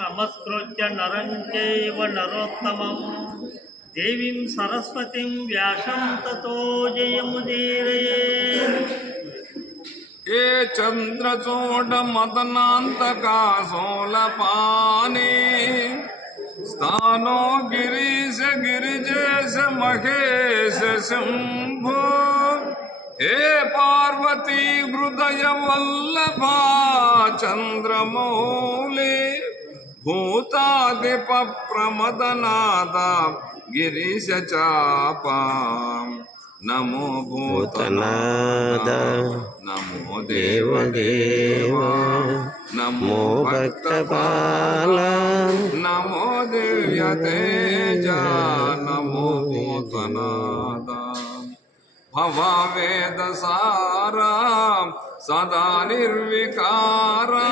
నమస్కృత్య నరం చైవ నరోత్తమం దేవీం సరస్వతిం వ్యాసం తతో జయముదీరయేత్. ఏ చంద్రచూడ మదనాంతకాశూలపాణి స్థానో గిరీశ గిరిజేశ మహేశ శంభో హే పార్వతీ హృదయ వల్లభా చంద్రమౌళి భూతాదిప ప్రమదనాద గిరీశ చాపా నమో భూతనాద నమో దేవదేవ నమో భక్తపాల నమో దివ్య తేజ నమో భూతనాద భవవేద సారా సదా నిర్వికారా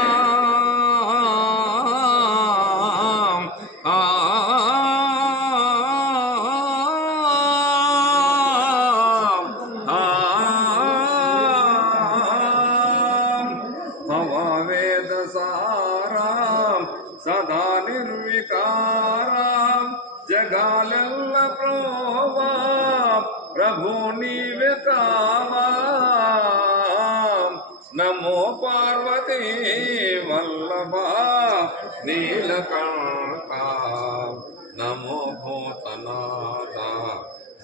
భవవేద సారా సదా నిర్వికారా జగాలెల్ల ప్రోవా ప్రభు నీవే కావా నమో పార్వతీ వల్లభా నీలకంఠ నమో భూతనాథ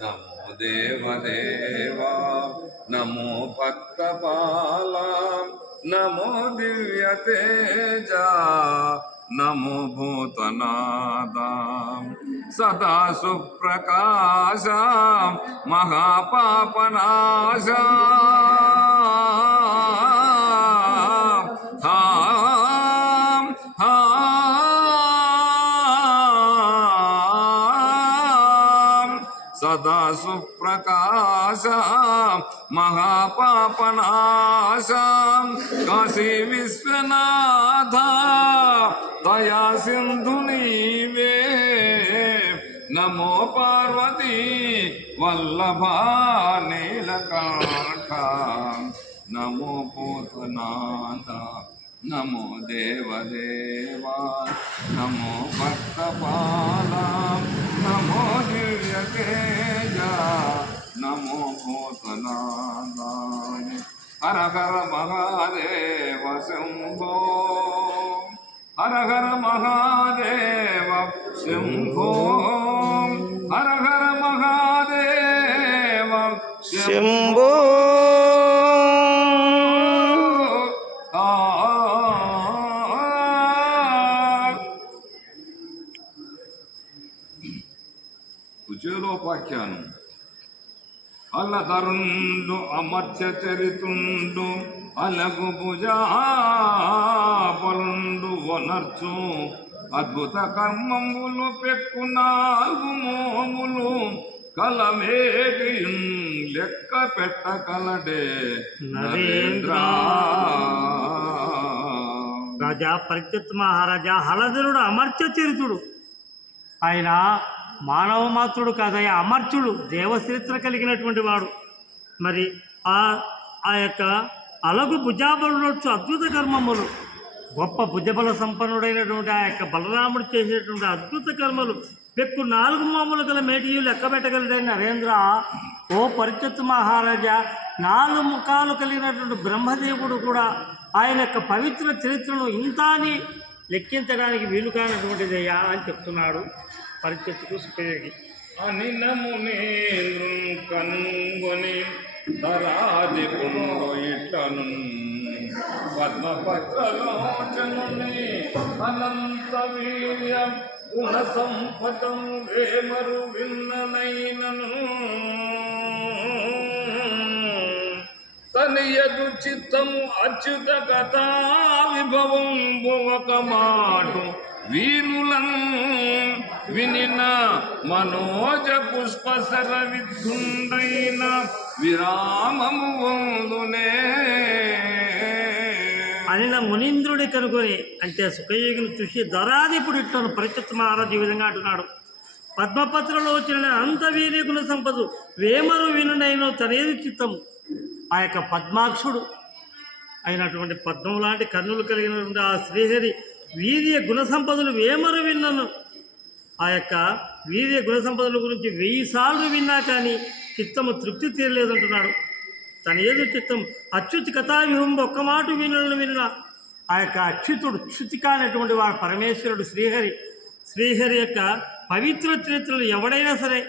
నమో దేవదేవా నమో భక్తపాల నమో దివ్య తేజ నమో భూతనాద సదా సుప్రకాశ మహాపాపనాశ సదా సుప్రకాశ మహాపాపనాశ కాశీ విశ్వనాథ దయా సింధు నీవే నమో పార్వతీ వల్లభా నీలకంఠ నమో భూతనాథ నమో దేవదేవా నమో భక్తపాల నమో దివ్య తేజ నమో భూతనాథాయ హర హర మహాదేవ శంభో హర హర మహాదేవ శంభో హర హర మహాదేవ శంభో. కుచేలోపాఖ్యానం. అల్లతరుండు అమర్త్య చరితుండు అలగు భుజాపలుండు వనర్చు అద్భుత కర్మములు పెక్కు నాలుగు మోములు కలమేటి లెక్క పెట్టకలడే నరేంద్ర. రాజా పరీక్షిత్ మహారాజా హలధరుడు అమర్త్య చరితుడు. ఆయన మానవ మాత్రుడు కాదయ్యా, అమర్చుడు, దేవచరిత్ర కలిగినటువంటి వాడు. మరి ఆ యొక్క అలగు భుజాబలుడొచ్చు అద్భుత కర్మములు, గొప్ప భుజబల సంపన్నుడైనటువంటి ఆ యొక్క బలరాముడు చేసేటువంటి అద్భుత కర్మలు పెక్కు నాలుగు మామూలు గల మేటియు లెక్క పెట్టగలడైన నరేంద్ర. ఓ పరీక్షిత్ మహారాజా, నాలుగు ముఖాలు కలిగినటువంటి బ్రహ్మదేవుడు కూడా ఆయన యొక్క పవిత్ర చరిత్రను ఇంత అని లెక్కించడానికి వీలు కానటువంటిదయ్యా అని చెప్తున్నాడు పరీక్షిత్తుకు సుఖయోగి. అని నమునేంద్రు కనుగొని ధరాదిపుండు ఇట్లను పద్మపత్రలోచనుని అనంత వీర్య గుణ సంపదం వేమరు విన్ననైనను తనియదు చిత్తము అచ్యుత కథా విభవం ఒక మాటు వీనులను వినిన మనోజ పుష్పసర విద్ధుండైన విరామము వందునే అనిల మునీంద్రుడి కనుగొని అంటే సుఖయోగిని చూసి ధరాధిపుడు ఇట్లను పరీక్షిత్ మహారాజు ఈ విధంగా అంటున్నాడు. పద్మపత్రలో వచ్చిన అంతవీర్య గుణ సంపద వేమరు వినుడైన తనేది చిత్తము. ఆ యొక్క పద్మాక్షుడు అయినటువంటి పద్మం లాంటి కన్నులు కలిగినటువంటి ఆ శ్రీహరి వీర్య గుణ సంపదలు వేమరు విన్నను. ఆ యొక్క వీర్య గుణ సంపదల గురించి 1000 సార్లు విన్నా కానీ చిత్తము తృప్తి తీరలేదంటున్నాడు. తన ఏదో చిత్తం అచ్యుతి కథావ్యూహం ఒక్క మాట విన్న ఆ యొక్క అచ్యుతుడు చ్యుతిక అనేటువంటి వాడు పరమేశ్వరుడు శ్రీహరి యొక్క పవిత్ర చరిత్రలు ఎవడైనా సరే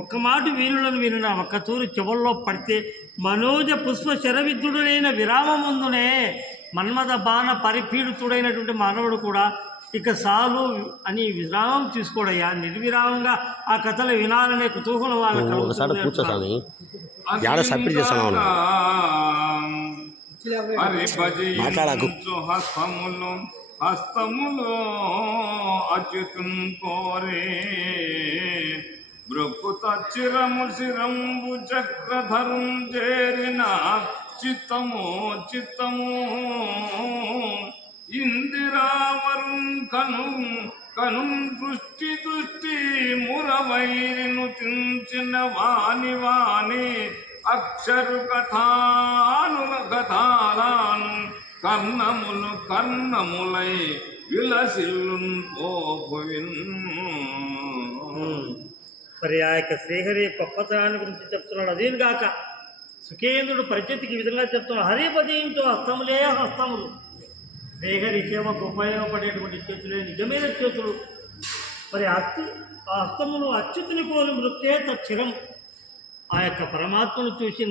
ఒక్క మాట వీణులను వినిన ఒక్క తూరు చెవుల్లో పడితే మనోజ పుష్ప శరవిద్యుడునైన విరామముందునే మన్మథ బాణ పరిపీడితుడైనటువంటి మానవుడు కూడా ఇక సాలు అని విరామం తీసుకోడయ్యా. నిర్విరామంగా ఆ కథలు వినాలనే కుతూహలం వాళ్ళకి హస్తములో అచ్యుతం కోరే బృకుత చిరము శిరంబు చక్రధరం చేరిన చిత్తము ఇందిరావరం కను దృష్టి మురవైరిను తించిన వాణి అక్షరు కథాలను కర్ణములై విలసిల్లున్ పోపువిన్. మరి ఆ యొక్క శ్రీహరి గొప్పతనాన్ని గురించి చెప్తున్నాడు. అదేగాక సుఖేంద్రుడు పరిస్థితికి ఈ విధంగా చెప్తున్నాడు. హరిపదీంతో హస్తములు శ్రీహరి సేవకు ఉపయోగపడేటువంటి చేతులే నిజమైన చేతులు. మరి ఆ హస్తములు అచ్యుతుని పోలి మృత్తే తచ్చిరం. ఆ యొక్క పరమాత్మను చూసి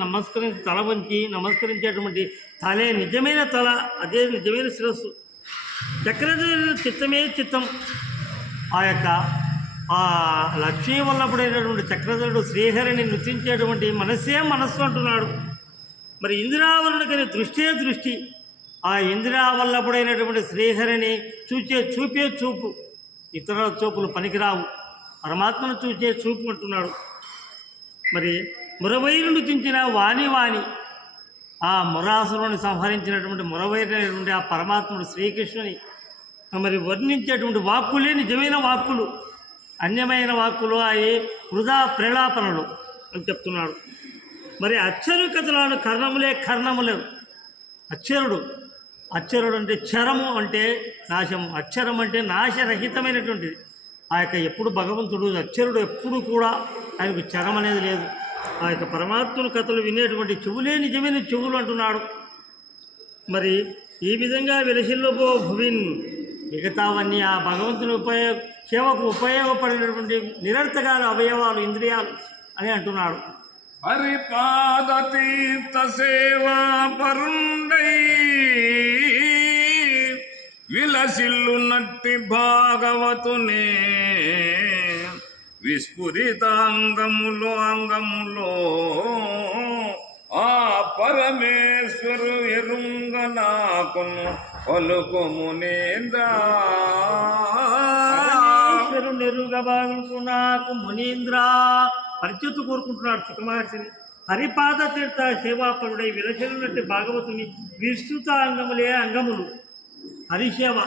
తల వంచి నమస్కరించేటువంటి తలే నిజమైన తల, అదే నిజమైన శిరస్సు. చక్రధరుడు చిత్తమే చిత్తం. ఆ యొక్క ఆ లక్ష్మీ వల్లభుడైనటువంటి చక్రధరుడు శ్రీహరిని నృత్యించేటువంటి మనస్సే మనస్సు అంటున్నాడు. మరి ఇందిరావరుడికని దృష్టే దృష్టి. ఆ ఇందిరావల్లభుడైనటువంటి శ్రీహరిని చూపే చూపు. ఇతరుల చూపులు పనికిరావు, పరమాత్మను చూసే చూపు అంటున్నాడు. మరి మురవైరును చించిన వాణి ఆ మురాసురుని సంహరించినటువంటి మురవైరైనటువంటి ఆ పరమాత్ముడు శ్రీకృష్ణుని మరి వర్ణించేటువంటి వాక్కులే నిజమైన వాక్కులు. అన్యమైన వాక్కులు అవి వృధా ప్రేలాపనలు అని చెప్తున్నాడు. మరి అచ్చరు కథలను కర్ణములే. అచ్చరుడు అంటే చరము అంటే నాశము, అక్షరం అంటే నాశరహితమైనటువంటిది. ఆ యొక్క ఎప్పుడు భగవంతుడు అచ్చరుడు ఎప్పుడు కూడా ఆయనకు చరం అనేది లేదు. ఆ యొక్క పరమాత్మను కథలు వినేటువంటి చెవులే నిజమైన చెవులు అంటున్నాడు. మరి ఈ విధంగా విలసిల్లబో భువిన్ మిగతావన్నీ ఆ భగవంతుని సేవకు ఉపయోగపడినటువంటి నిరర్థకాల అవయవాలు, ఇంద్రియాలు అని అంటున్నాడు. హరిపాద తీర్థ సేవా పరుండై విలసిల్లు నట్టి భాగవతునే అంగములో ఆ పరమేశ్వరు ఎరుంగ నాకును నెరుగా భావించు నాకు మునీంద్ర. పరిచిత్తు కోరుకుంటున్నాడు సుఖమహర్షిని. హరిపాద తీర్థ సేవాపరుడై విలసిల్లునట్టి భాగవతుని విస్తృత అంగములు హరిసేవ.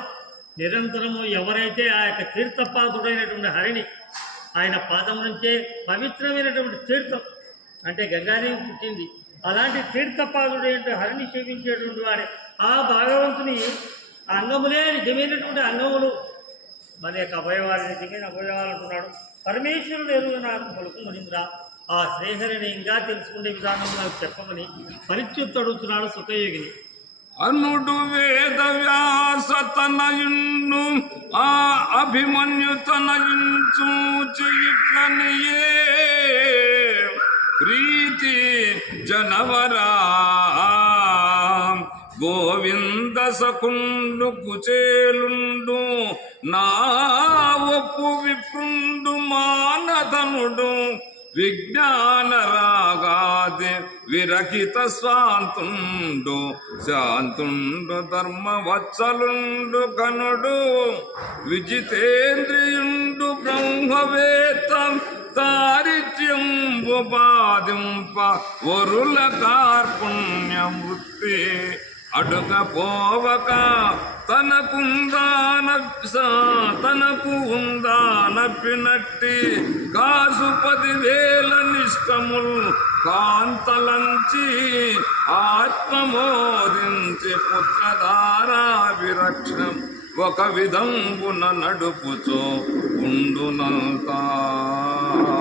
నిరంతరము ఎవరైతే ఆ యొక్క తీర్థపాదుడైనటువంటి హరిని, ఆయన పాదం నుంచే పవిత్రమైనటువంటి తీర్థం అంటే గంగాదేవి పుట్టింది, అలాంటి తీర్థపాదుడైన హరిని సేవించేటువంటి వాడే ఆ భగవంతుని అంగములే నిజమైనటువంటి అంగములు. మన యొక్క అవయవాలు నిజమైన అవయవాలు అంటున్నాడు. పరమేశ్వరుడు ఎరుగు నాకు పలుకు మునింద్ర. ఆ శ్రీహరిని ఇంకా తెలుసుకునే విధానం నాకు చెప్పమని పరిచ్యుత్తు అడుగుతున్నాడు సుఖయోగిని. అనుడు వేద వ్యాస తనయున్ను ఆ అభిమన్యు తనయుంచూచి ఇట్లనియే ప్రీతి జనవరా గోవింద సకుండు కుచేలుండు నా ఒప్పు విప్రుండు మానధనుడు విజ్ఞాన రాగాది విరహిత శాంతుండు ధర్మవత్సలుండు కనుడు విజితేంద్రియుండు బ్రహ్మవేత్త దారిద్ర్యంబు బాధింప వరుల కార్పుణ్యమృత్తి అడుగ పోవక తనకు ఉందానప్పినట్టి కాసు 10,000 నిష్కముల్ కాంతలంచి ఆత్మమోదించి పుత్రధారా ఒక విధంబున నడుపుచో ఉండునంతా.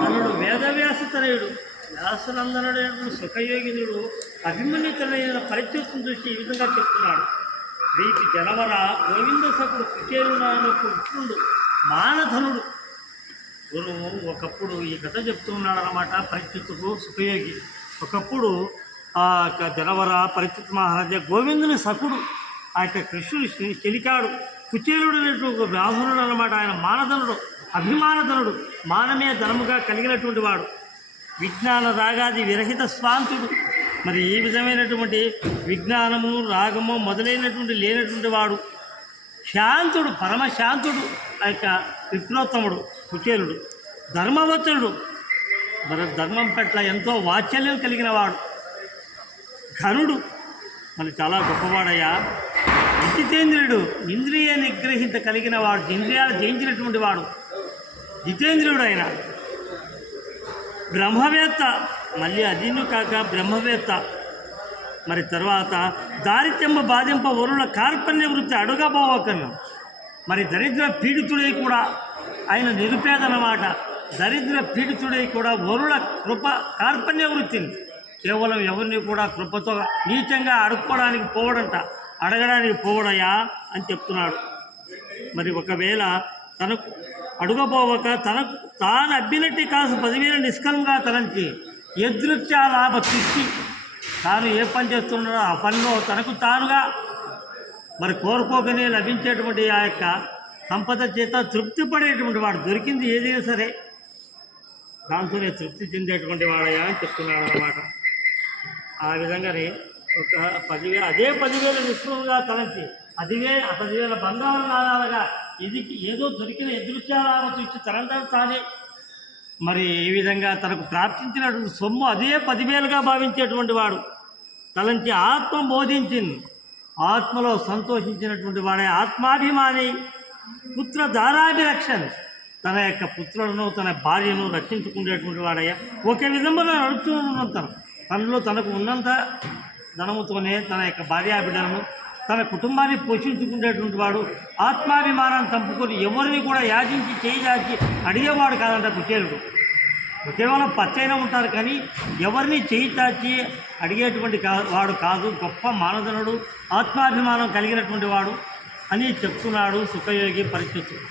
తనుడు వేదవ్యాసతనయుడు వ్యాసనందనుడు సుఖయోగినుడు అభిమన్యుతనైన పరిస్థితిని చూసి ఈ విధంగా చెప్తున్నాడు. వీటి జనవర గోవింద సకుడు కుచేరునానకు ఉత్తుండు మానధనుడు. గురువు ఒకప్పుడు ఈ కథ చెప్తూ ఉన్నాడు అన్నమాట పరిస్థితుకు సుఖయోగి. ఒకప్పుడు ఆ యొక్క జనవర పరిస్థితి మహారాజా గోవిందుని సకుడు, ఆ యొక్క కృష్ణుని చెలికాడు, కుచేలుడు అనేటువంటి బ్రాహ్మణుడు అన్నమాట. ఆయన మానధనుడు, అభిమానధనుడు, మానమే ధనముగా కలిగినటువంటి వాడు, విజ్ఞాన రాగాది విరహిత స్వాంతుడు. మరి ఈ విధమైనటువంటి విజ్ఞానము రాగము మొదలైనటువంటి లేనటువంటి వాడు, శాంతుడు, పరమశాంతుడు, ఆ యొక్క విప్రోత్తముడు కుచేలుడు. ధర్మవత్సలుడు, మరి ధర్మం పట్ల ఎంతో వాత్సల్యం కలిగిన వాడు. ఘనుడు, మరి చాలా గొప్పవాడయ్యా. జితేంద్రుడు, ఇంద్రియ నిగ్రహిత కలిగిన వాడు, ఇంద్రియాలు జయించినటువంటి వాడు, జితేంద్రుడు ఆయన. బ్రహ్మవేత్త, మళ్ళీ అదిను కాక బ్రహ్మవేత్త. మరి తర్వాత దారిద్ర్యము బాధింప వరుల కార్పణ్య వృత్తి అడుగబోవకను. మరి దరిద్ర పీడితుడై కూడా ఆయన నిరుపేదనమాట. దరిద్ర పీడితుడై కూడా వరుల కృప కార్పణ్య వృత్తిని కేవలం ఎవరిని కూడా కృపతో నీచంగా అడుక్కోవడానికి పోవడంట, అడగడానికి పోవడయా అని చెప్తున్నాడు. మరి ఒకవేళ తనకు అడుగపోవక తనకు తాను అబ్బినట్టి కాసు 10,000 నిష్కలంగా తలంచి ఎదృత్యా లాభ తృప్తి, తాను ఏ పని చేస్తున్నాడో ఆ పనిలో తనకు తానుగా మరి కోరుకోకనే లభించేటువంటి ఆ యొక్క సంపద చేత తృప్తి పడేటువంటి వాడు. దొరికింది ఏదైనా సరే దాంతోనే తృప్తి చెందేటువంటి వాడయా అని చెప్తున్నాడు అన్నమాట. ఆ విధంగానే ఒక 10,000 అదే 10,000 నిష్కలంగా తలంచి 10,000 బంగారు నాణాలుగా ఇది ఏదో దొరికిన ఎదురుచారాలకు ఇచ్చి తనంతా తానే మరి ఈ విధంగా తనకు ప్రాప్తించినటువంటి సొమ్ము అదే 10,000గా భావించేటువంటి వాడు. తలంచి ఆత్మ బోధించింది, ఆత్మలో సంతోషించినటువంటి వాడే ఆత్మాభిమాని. పుత్ర దారాభిరక్షణ, తన యొక్క పుత్రులను తన భార్యను రక్షించుకునేటువంటి వాడయ్యా. ఒక విధంగా నడుస్తూ ఉన్నంత తనలో తనకు ఉన్నంత ధనముతోనే తన యొక్క భార్యాబిడ్డలను తన కుటుంబాన్ని పోషించుకునేటువంటి వాడు. ఆత్మాభిమానాన్ని చంపుకొని ఎవరిని కూడా యాచించి చేయి అడిగేవాడు కాదంట కుచేలుడు. కేవలం పచ్చైనా ఉంటారు కానీ ఎవరిని చేయి చాచి అడిగేటువంటి వాడు కాదు. గొప్ప మానధనుడు, ఆత్మాభిమానం కలిగినటువంటి వాడు అని చెప్తున్నాడు సుఖయోగి పరిస్థితులు.